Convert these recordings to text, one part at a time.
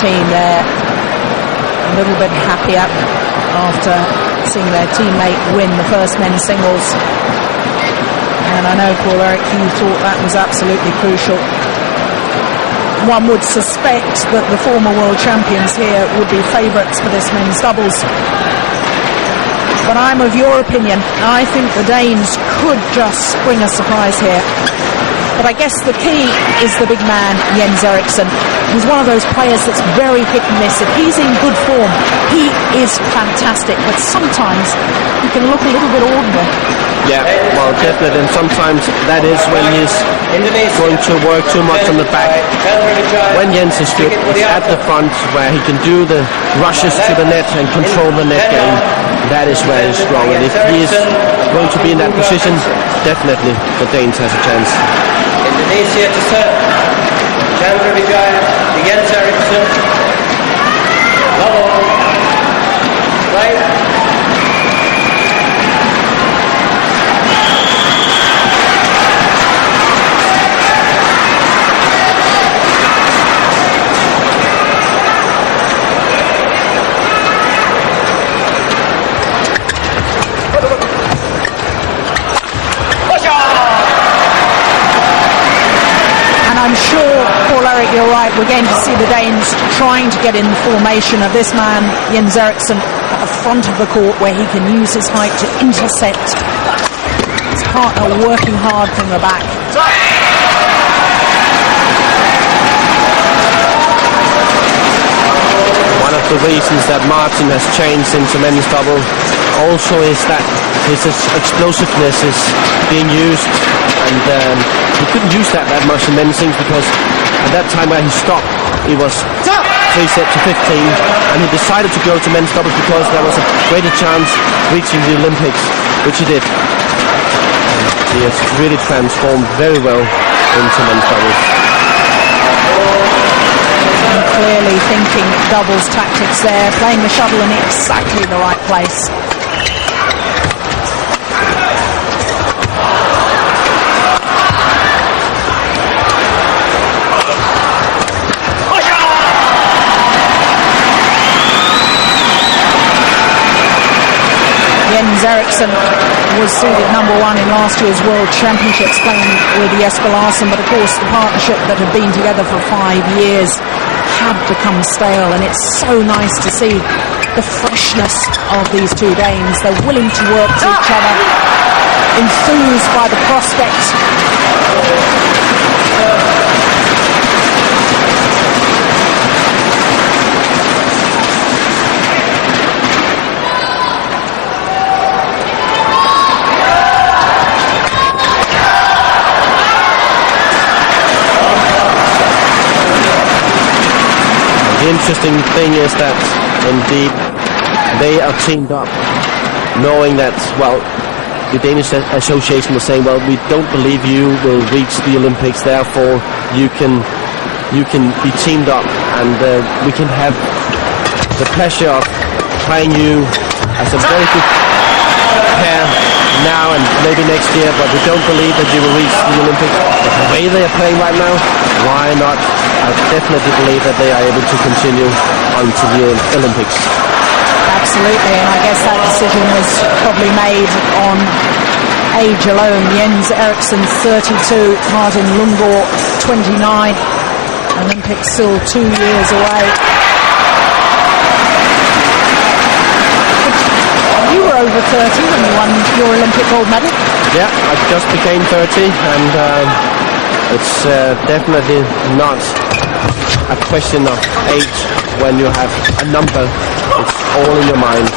team. They're a little bit happier after seeing their teammate win the first men's singles. And I know, Paul Eric, you thought that was absolutely crucial. One would suspect that the former world champions here would be favourites for this men's doubles. But I'm of your opinion. I think the Danes could just spring a surprise here. But I guess the key is the big man, Jens Eriksen. He's one of those players that's very hit and miss. If he's in good form, he is fantastic. But sometimes he can look a little bit ordinary. Yeah, well, definitely. And sometimes that is when he's going to work too much on the back. When Jens is good, he's at the front where he can do the rushes to the net and control the net game. That is where he's strong. And if he is going to be in that position, definitely the Danes has a chance. Indonesia to serve. Chandra Vijaya to Jens Eriksen. Love all. Right. I'm sure, Paul Eric, you're right. We're going to see the Danes trying to get in the formation of this man, Jens Eriksen, at the front of the court where he can use his height to intercept his partner working hard from the back. One of the reasons that Martin has changed into men's double also is that his explosiveness is being used, and he couldn't use that much in men's singles because at that time where he stopped, he was 3 set to 15, and he decided to go to men's doubles because there was a greater chance reaching the Olympics, which he did. And he has really transformed very well into men's doubles. And clearly thinking doubles tactics there, playing the shuttle in exactly the right place. Jens Eriksen was seeded number 1 in last year's World Championships, playing with Jesper Larsen, but of course the partnership that had been together for 5 years had become stale, and it's so nice to see the freshness of these two Danes. They're willing to work to each other, enthused by the prospect. The interesting thing is that indeed they are teamed up, knowing that, well, the Danish Association was saying, well, we don't believe you will reach the Olympics, therefore you can be teamed up, and we can have the pleasure of playing you as a very good pair now and maybe next year, but we don't believe that you will reach the Olympics. But the way they are playing right now, why not? I definitely believe that they are able to continue on to the Olympics. Absolutely, and I guess that decision was probably made on age alone. Jens Eriksen 32, Martin Lungard 29. Olympics still 2 years away. You were over 30 when you won your Olympic gold medal. Yeah, I just became 30, and it's definitely not a question of age when you have a number. It's all in your mind.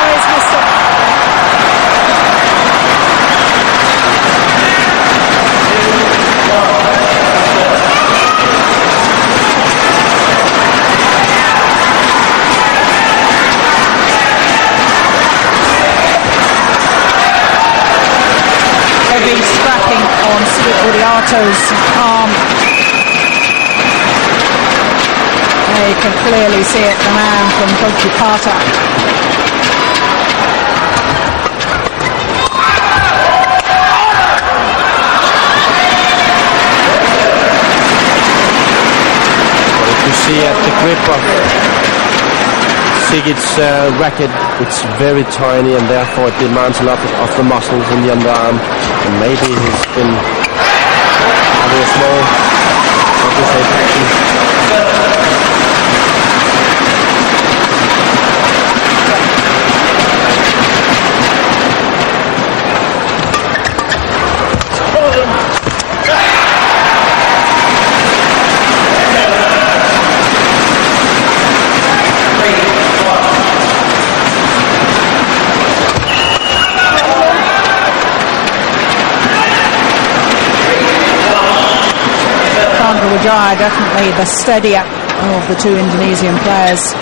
Where's Mr. Heavy strapping on Sigit arm. You can clearly see it, the man from Jakarta. see at the grip of Sigit's racket, it's very tiny and therefore it demands a lot of the muscles in the underarm. And maybe he's been having a small, what do you say, practice. Chandra definitely the steadier of the two Indonesian players.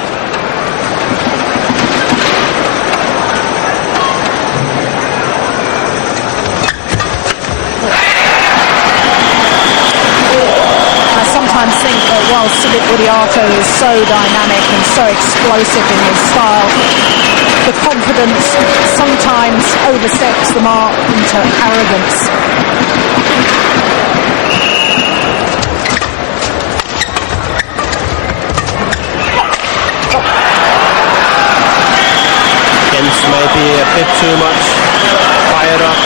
I sometimes think that while Sigit Widiarto is so dynamic and so explosive in his style, the confidence sometimes oversteps the mark into arrogance. Maybe a bit too much fired up,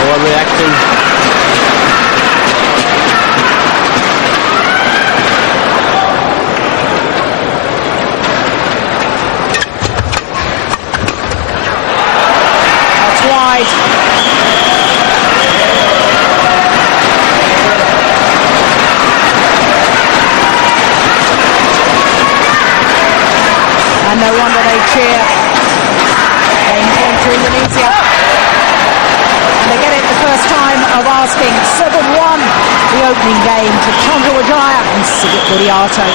overreacting. That's wide. And no wonder they cheer. To Indonesia, and they get it the first time of asking 7-1 the opening game to Chandra and Sigit Widiarto.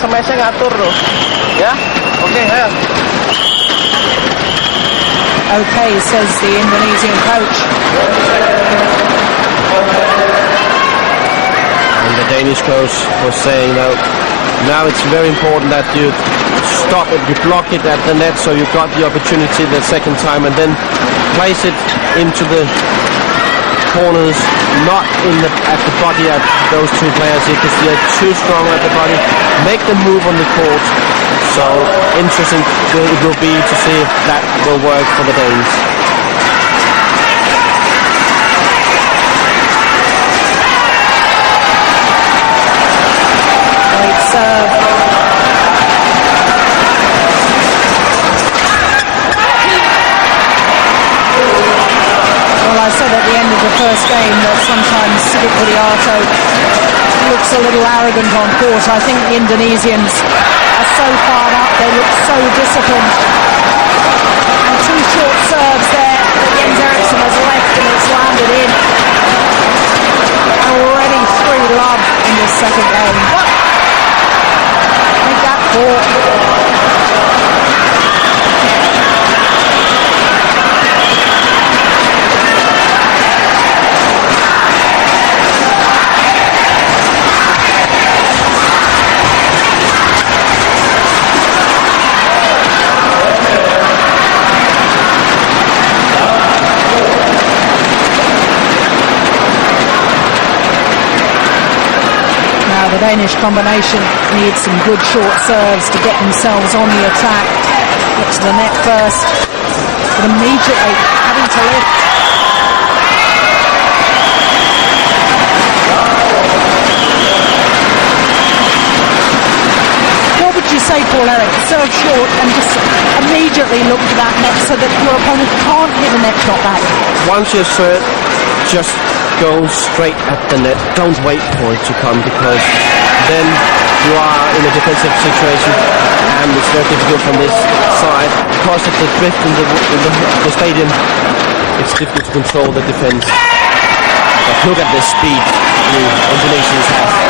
Semesnya ngatur loh, ya? Oke, ayo. Okay, says the Indonesian coach. And the Danish coach was saying that now it's very important that you stop it, you block it at the net, so you got the opportunity the second time, and then place it into the corners, not at the body at those two players here, because they're too strong at the body. Make them move on the court. So interesting it will be to see if that will work for the Danes. Great serve. Well, I said at the end of the first game that sometimes Sigit Widiarto looks a little arrogant on court. I think the Indonesians are so fired up, they look so disciplined. And two short serves there that Eriksen has left and it's landed in. Already 3-love in this second game. Make that 4. The Danish combination needs some good short serves to get themselves on the attack. Get to the net first, but immediately having to lift. What would you say, Paul Eric, serve short and just immediately look for that net so that your opponent can't hit a net shot back. Once you serve, just go straight at the net. Don't wait for it to come, because then you are in a defensive situation, and it's very difficult from this side. Because of the drift in the stadium, it's difficult to control the defense. But look at the speed the Indonesians have.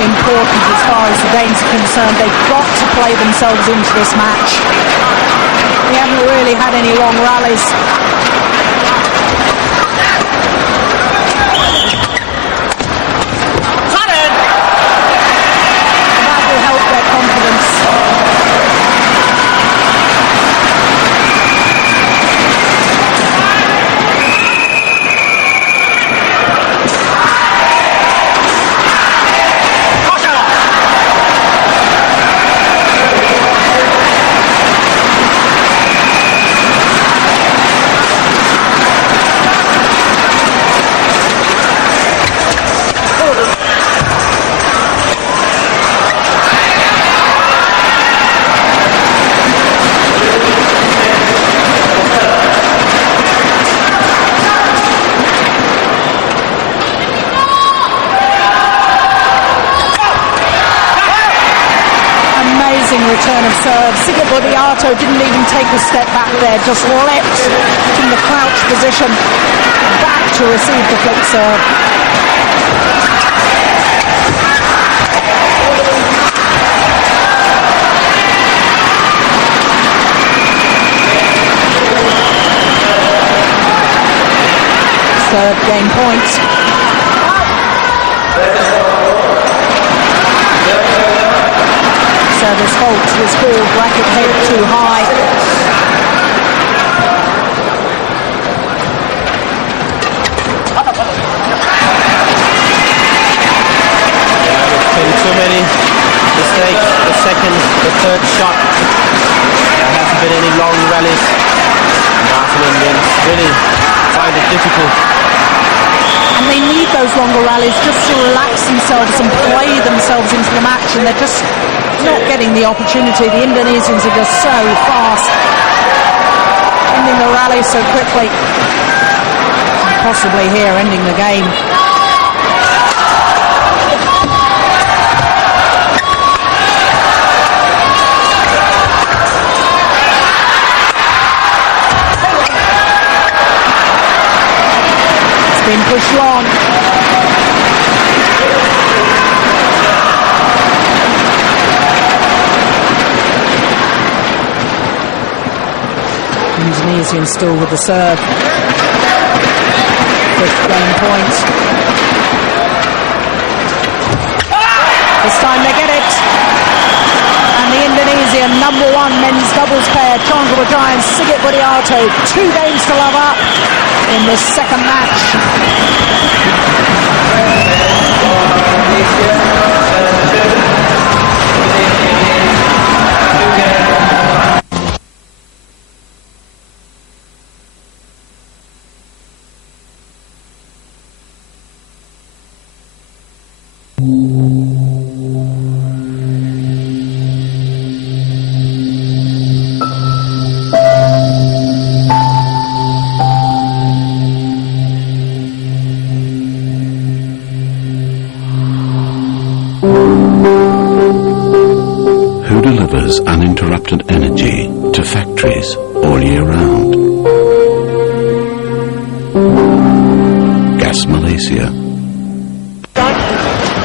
Important as far as the Danes are concerned. They've got to play themselves into this match. We haven't really had any long rallies. That will help their confidence. Return of serve. Sigit didn't even take a step back there, just leapt from the crouch position back to receive the flick serve. Third game point. Service fault was called, racket head too high. There's been too many mistakes. The second, the third shot. There hasn't been any long rallies. Martin Indians really find it difficult. And they need those longer rallies just to relax themselves and play themselves into the match, and they're just not getting the opportunity. The Indonesians are just so fast, ending the rally so quickly, and possibly here ending the game. It's been pushed long. Indonesian still with the serve. Fifth game point. This time they get it. And the Indonesian #1 men's doubles pair, Chandra and Sigit Budiarto, 2 games to love up in this second match. Who delivers uninterrupted energy to factories all year round? Gas Malaysia.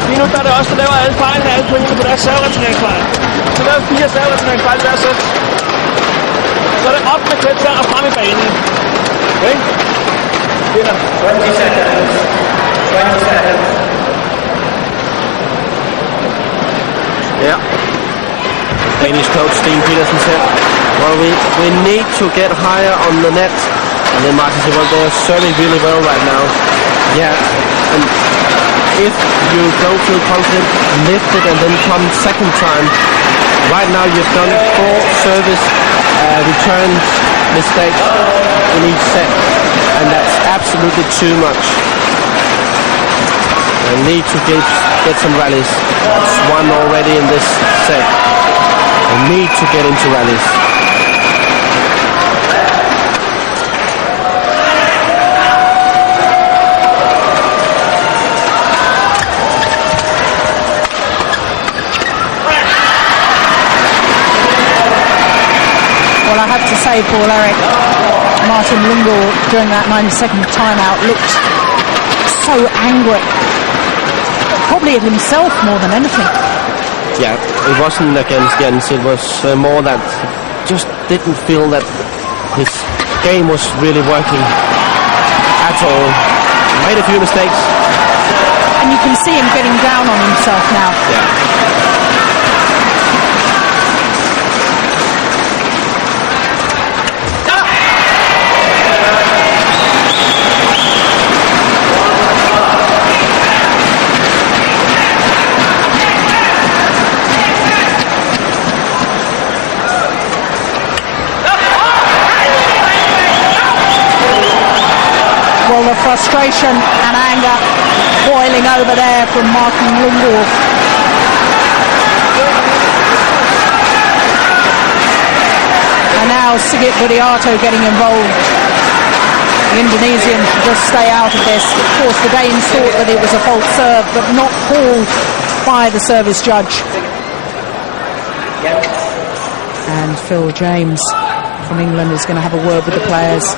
Lige nu der er det også, der laver alle fejlene, alle pointene på deres servereturneringsfejl. Så laver 4 servereturneringsfejl i hver sæt. Så er det op med tæt og frem i banen. Okay? Vinder. 20 seconds. 20 seconds. Yeah. Danish coach Stine Petersen said, well, we need to get higher on the net. And then Martin said, well, they're serving really well right now. Yeah, and if you don't feel confident, lift it and then come second time. Right now you've done 4 service return mistakes in each set, and that's absolutely too much. I need to get some rallies. That's one already in this set. I need to get into rallies. Well, I have to say, Paul Eric, Martin Lungard during that 90-second timeout looked so angry. Probably at himself more than anything. Yeah, it wasn't against Jens, it was more that he just didn't feel that his game was really working at all. Made a few mistakes. And you can see him getting down on himself now. Yeah. Well, the frustration and anger boiling over there from Martin Lungard. And now Sigit Budiato getting involved. The Indonesian should just stay out of this. Of course, the Danes thought that it was a false serve, but not called by the service judge. And Phil James from England is going to have a word with the players.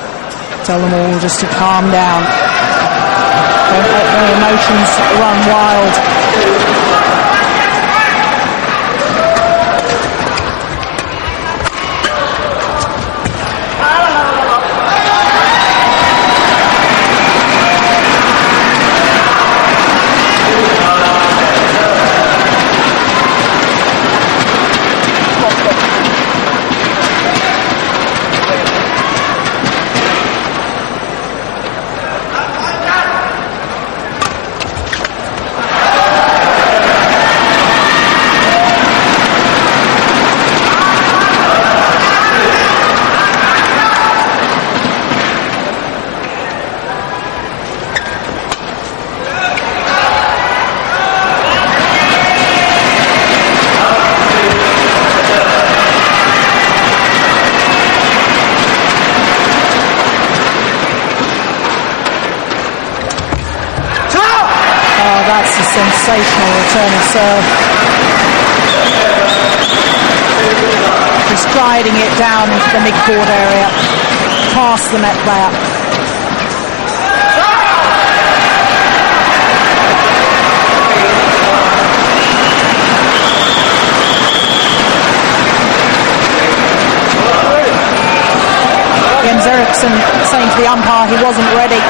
Tell them all just to calm down. Don't let their emotions run wild. Sensational return of serve. Just gliding it down into the mid-court area, past the net player. Jens Eriksen saying to the umpire he wasn't ready.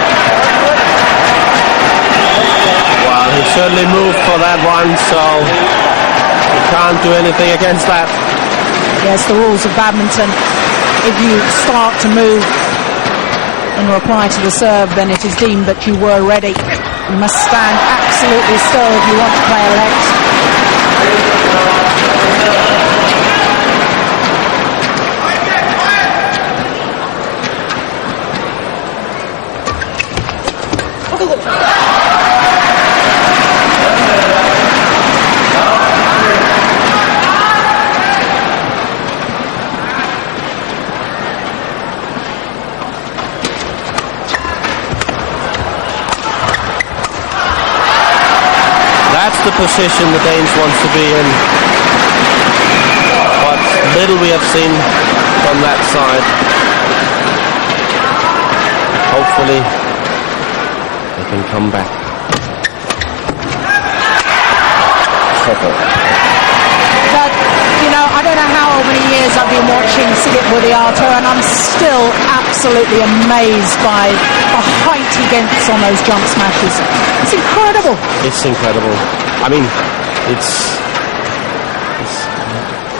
He certainly moved for that one, so he can't do anything against that. Yes, the rules of badminton. If you start to move in reply to the serve, then it is deemed that you were ready. You must stand absolutely still if you want to play a let. The position the Danes wants to be in, but little we have seen from that side. Hopefully can come back. But, you know, I don't know how many years I've been watching Sigit Budiato, and I'm still absolutely amazed by the height he gets on those jump smashes. It's incredible. It's incredible. I mean, it's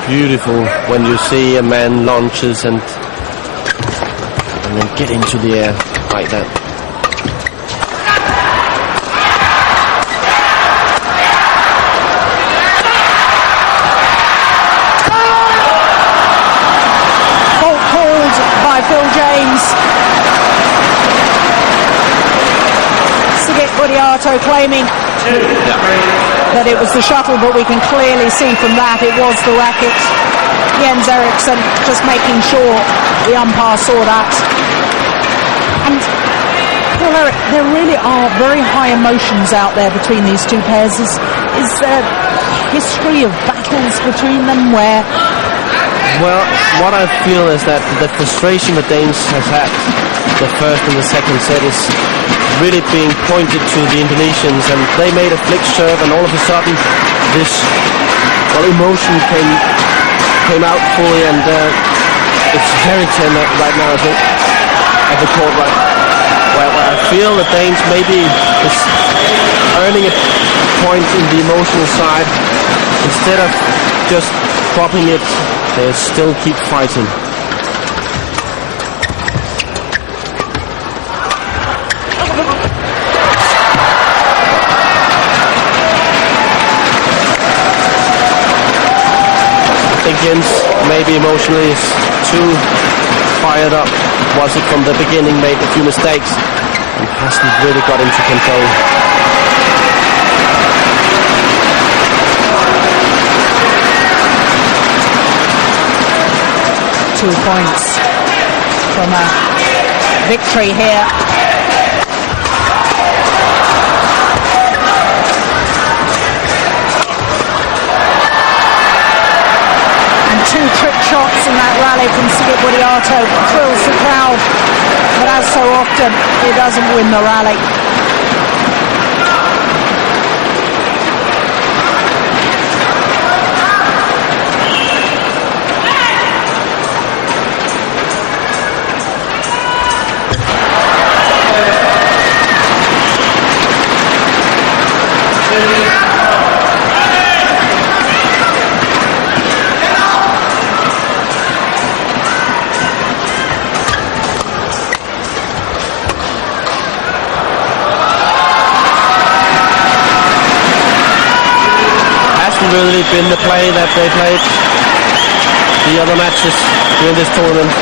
beautiful when you see a man launches and then get into the air like that. Fault called by Phil James. Sigit Budiato claiming that it was the shuttle, but we can clearly see from that it was the racket. Jens Eriksen just making sure the umpire saw that. And Paul Eric, there really are very high emotions out there between these two pairs. Is there history of battles between them where... Well, what I feel is that the frustration the Danes has had the first and the second set is really being pointed to the Indonesians, and they made a flick serve, and all of a sudden this emotion came out fully, and it's very tense right now, I think, at the court, right, where I feel the Danes maybe is earning a point in the emotional side. Instead of just dropping it, they still keep fighting. Jens maybe emotionally is too fired up. Was it from the beginning, made a few mistakes and hasn't really got into control. 2 points from a victory here. Two trick shots in that rally from Sigit Budiato thrills the crowd, but as so often, it doesn't win the rally. Really been the play that they played the other matches during this tournament.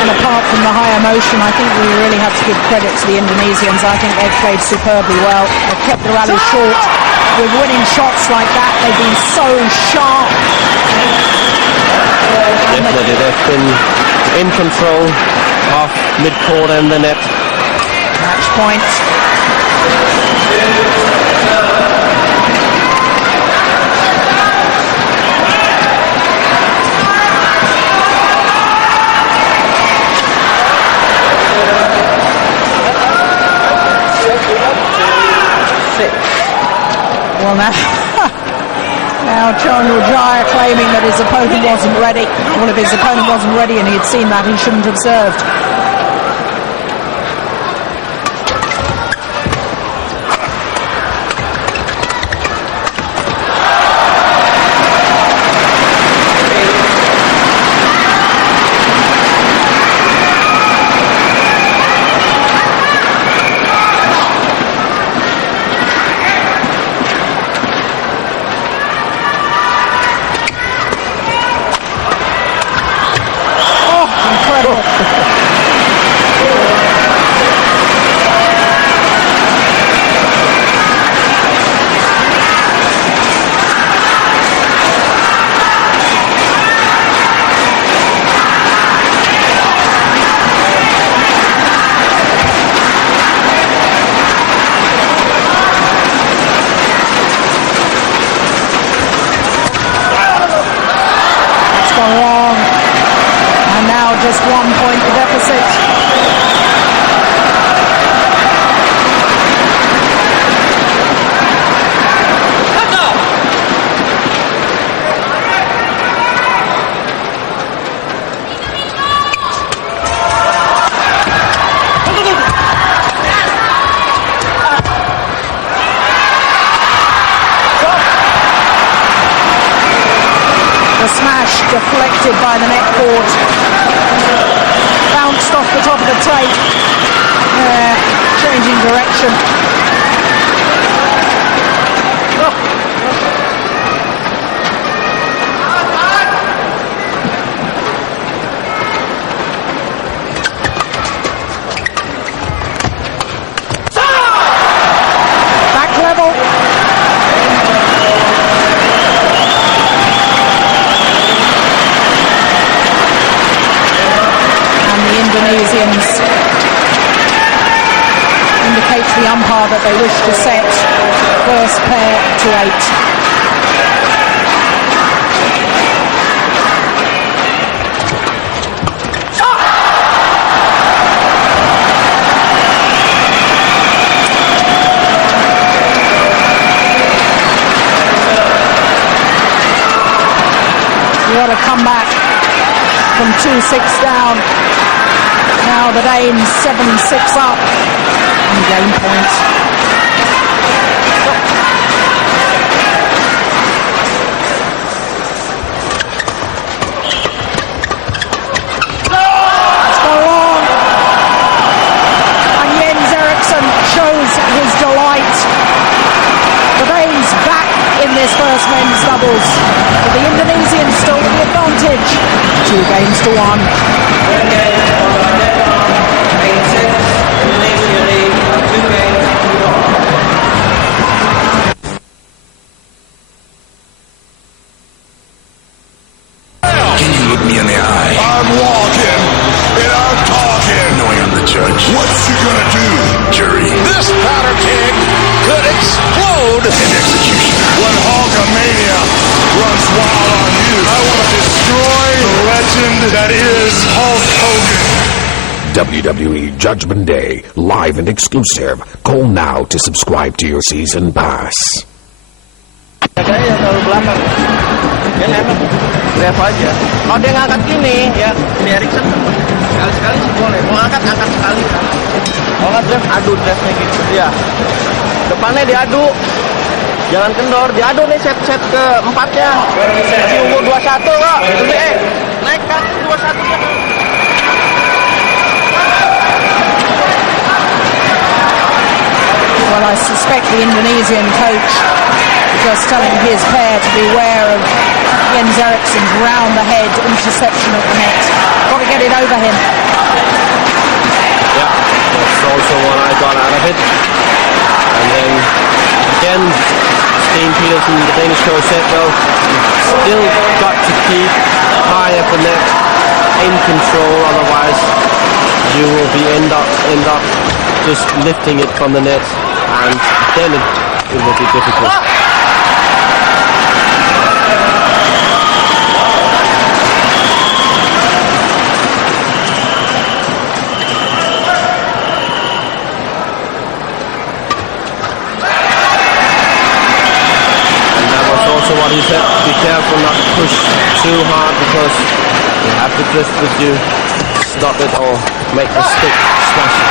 And apart from the high emotion, I think we really have to give credit to the Indonesians. I think they've played superbly well. They've kept the rally short. With winning shots like that, they've been so sharp. Definitely, they've been in control of mid-court and the net. Match point. Well, now Chandra claiming that his opponent wasn't ready. Well, if his opponent wasn't ready and he had seen that, he shouldn't have served. deflected by the net cord. Bounced off the top of the tape. Changing direction. Back level. And the Indonesians indicate to the umpire that they wish to set first pair to 8. What a comeback from 2-6 down. Now the Danes 7-6 up on game point. Let's go on. And Jens Eriksen shows his delight. The Danes back in this first men's doubles. But the Indonesians still with the advantage. 2-1. Can you look me in the eye? I'm walking and I'm talking. Knowing I'm the judge. What's you gonna do? Jury. This powder keg could explode. And executioner. When Hulkamania runs wild on you, I want to destroy the legend that is Hulk Hogan. WWE Judgment Day, live and exclusive. Call now to subscribe to your season pass. Dari dari belakang. Dia nembak. Ref aja. Kalau dia ngangkat gini, ya, ini Eriksen. Sekali-sekali sih boleh. Mau angkat sekali. Kalau nggak drive, adu drive-nya gitu. Ya. Depannya diadu. Jangan kendor. Diadu nih set keempatnya. Masih umur 21 kok. Naik kaki 21-nya. Well, I suspect the Indonesian coach is just telling his pair to beware of Jens Eriksen's round-the-head interception at the net. Got to get it over him. Yeah, that's also what I got out of it. And then again, Steen Peterson, the Danish coach, said, well, you've still got to keep high at the net, in control, otherwise you will be end up just lifting it from the net, and then it will be difficult. What he said, be careful not to push too hard because you have to drift with you, stop it or make the stick smash it.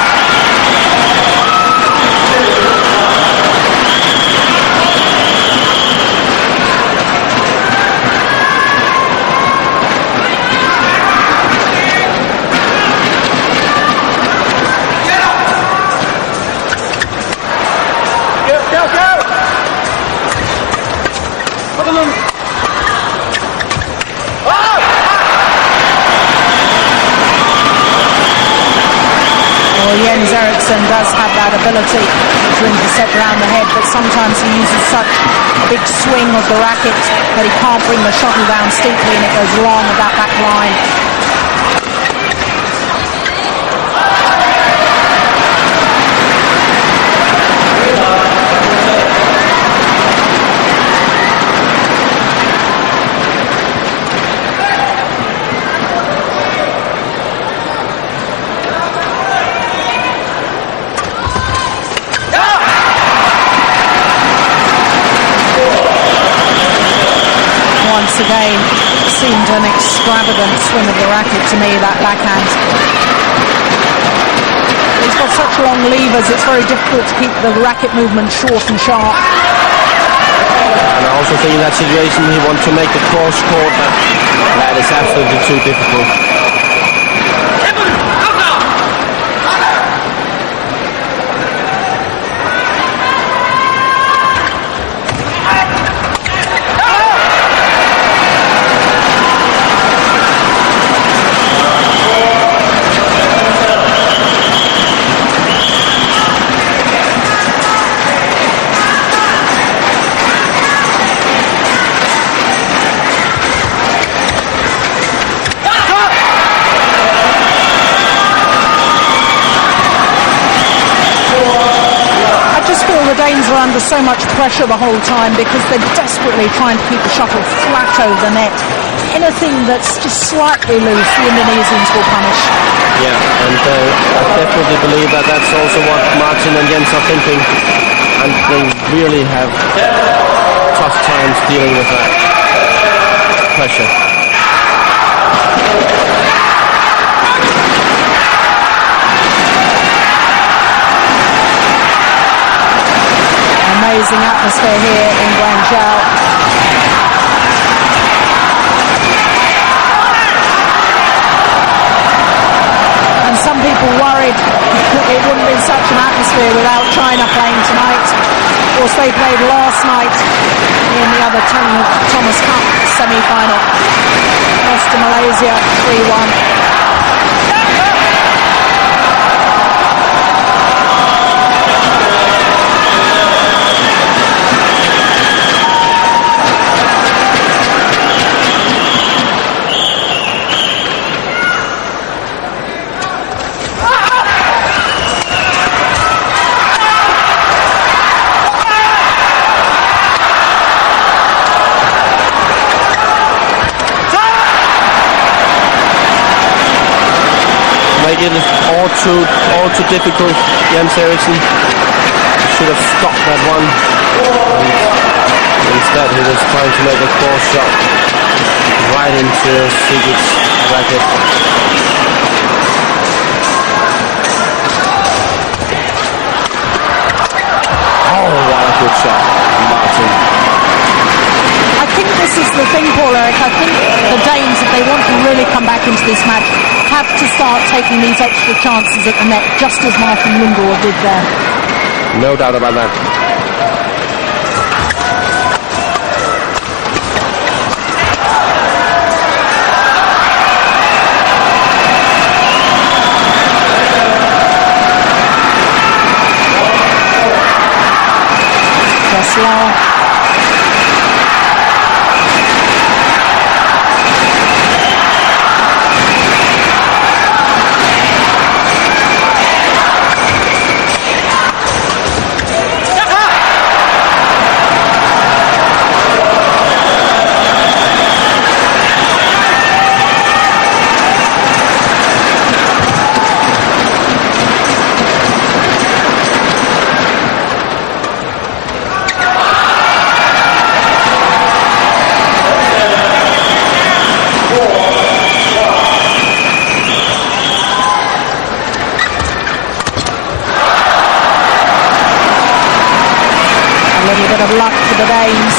Jens Eriksen does have that ability to intercept around the head, but sometimes he uses such a big swing of the racket that he can't bring the shuttle down steeply and it goes long with that back line. Once again, seemed an extravagant swing of the racket to me, that backhand. He's got such long levers, it's very difficult to keep the racket movement short and sharp. And I also think in that situation he wants to make the cross court, but That is absolutely too difficult. Are under so much pressure the whole time because they're desperately trying to keep the shuttle flat over the net. Anything that's just slightly loose, the Indonesians will punish. Yeah, and I definitely believe that that's also what Martin and Jens are thinking, and they really have tough times dealing with that pressure. Amazing atmosphere here in Guangzhou. And some people worried it wouldn't be such an atmosphere without China playing tonight. Of course, they played last night in the other Thomas Cup semi-final. Lost to Malaysia 3-1. It is all too difficult. Jens Eriksen should have stopped that one. And instead he was trying to make a cross shot right into Sigit's racket. Oh, what a good shot, Martin. I think this is the thing, Paul Eric. I think the Danes, if they want to really come back into this match, have to start taking these extra chances at the net, just as Martin Lungard did there. No doubt about that. Tesla. Of luck for the Danes.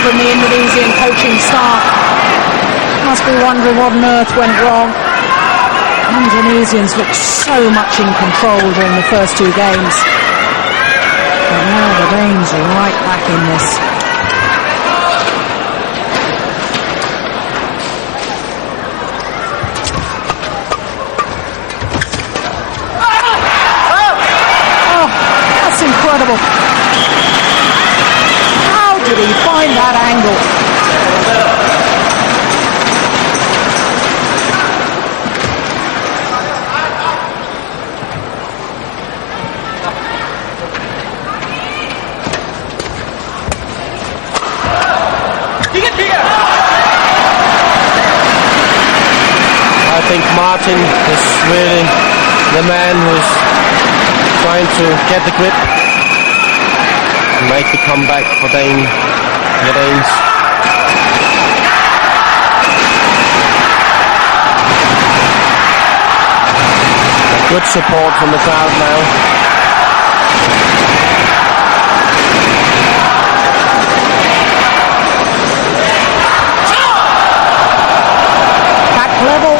From the Indonesian coaching staff. Must be wondering what on earth went wrong. Indonesians looked so much in control during the first two games. But now the Danes are right back in this. Oh, that's incredible. Did he find that angle? think Martin is really the man who's trying to get the grip, make the comeback for the Danes. Good support from the crowd now. Level.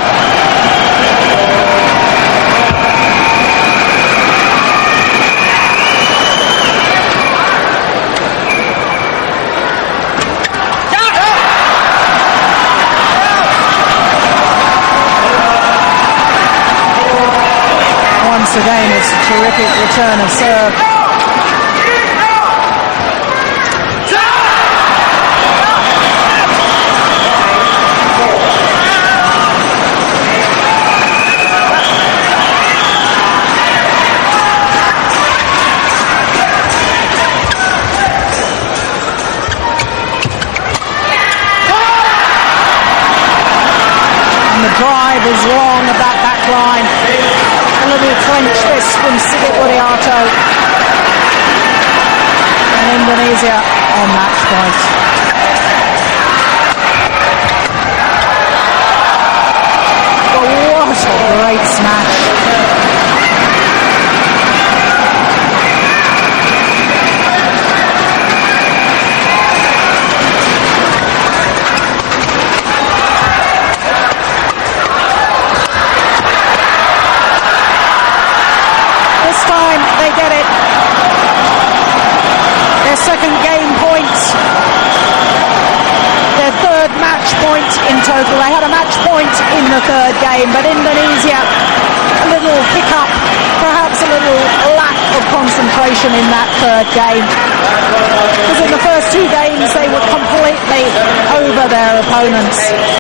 Once again, it's a terrific return of serve. Drive is long of that back line. A little clench this from Sigit and Indonesia on match point. But what a great smash. They get it. Their second game point. Their third match point in total. They had a match point in the third game, but Indonesia, a little hiccup, perhaps a little lack of concentration in that third game. Because in the first two games they were completely over their opponents.